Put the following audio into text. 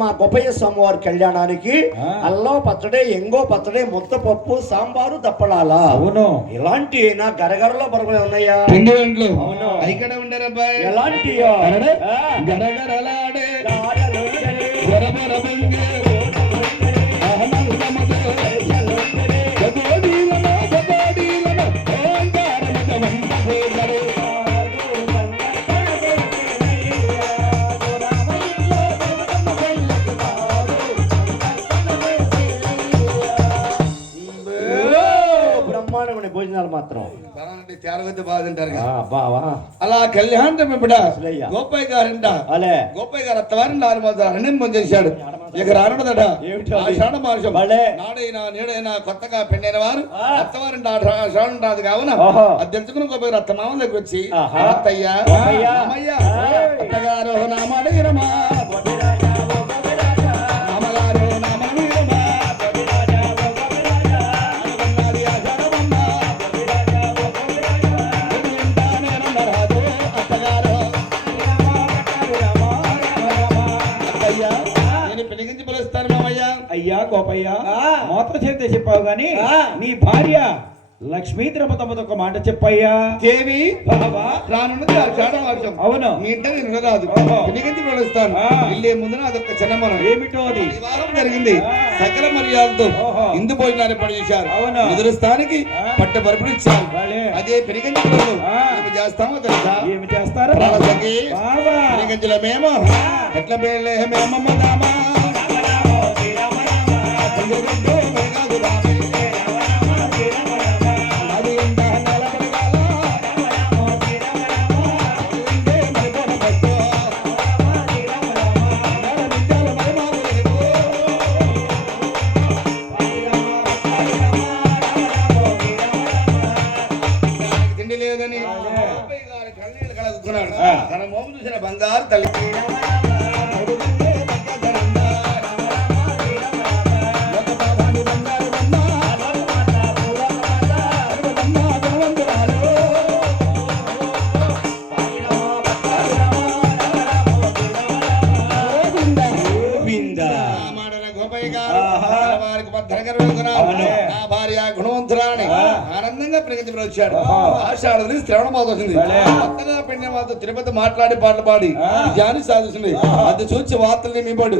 మా గొప్పయ్య స్వామివారి కళ్యాణానికి అల్లం పచ్చడి, ఎంగో పచ్చడి, ముద్దపప్పు, సాంబారు, దప్పడాలా. అవును. ఇలాంటి నా గరగరలో బరగలే ఉన్నాయా? అవును. ఇక్కడ ఉండరబ్బాయి. ఎలాంటి గరగరలాడే భోజనాలు మాత్రం తేరగొద్దు బాగుంటారు బావా. అలా కళ్యాణం ఇప్పుడు అసలయ్యా గోపయ్య గారంట. అలే గోపయ్య గారు అత్తవారిని 4 మాసాలు అరణ్యం చేశాడు. ఇక రానున్నదట ఆషాఢ మాసం. నాడైనా నేడైనా కొత్తగా పెళ్ళైన వారు అత్తవారింట ఆషాఢం రాదు కావున అది తెలుసుకుని గోపయ్య గారు అత్త మామ దగ్గర వచ్చి అత్తయ్యా అత్తగారు నామడగిరమా అయ్యా గోపయ్య, మోత్ర చేతే చెప్పావు గాని నీ భార్య లక్ష్మీ తిరుపతమ్మతో ఒక మాట చెప్పయ్యా. దేవి బాబా రానున్నది ఆషాఢ మాసం. అవును. మీ ఇంట నేను రాదు ఎన్నికంటి పిలుస్తాను. వెళ్ళే ముందున అదొక చిన్న మనం ఏమిటో అది వారం జరిగింది. సకల మర్యాదతో ఇందు భోజనాన్ని పడి చేశారు. నిద్రస్థానికి పట్ట పరుపులు ఇచ్చారు. అదే పెరిగంచి చేస్తామో తెలుసా? ఏమి చేస్తారు? పెరిగంచుల మేము ఎట్ల పేర్లే మేమమ్మ దామా తన మోము చూసిన బంగారు తల్లి గుణవంతురాని ఆనందంగా ప్రగతి వచ్చాడు. ఆషాఢని శ్రవణ మాసం వచ్చింది. కొత్తగా పెళ్లి మాతో తిరుపతి మాట్లాడి పాటలు పాడి జాని సాధిస్తుంది. అది చూసి వార్తల్ని మీ పడు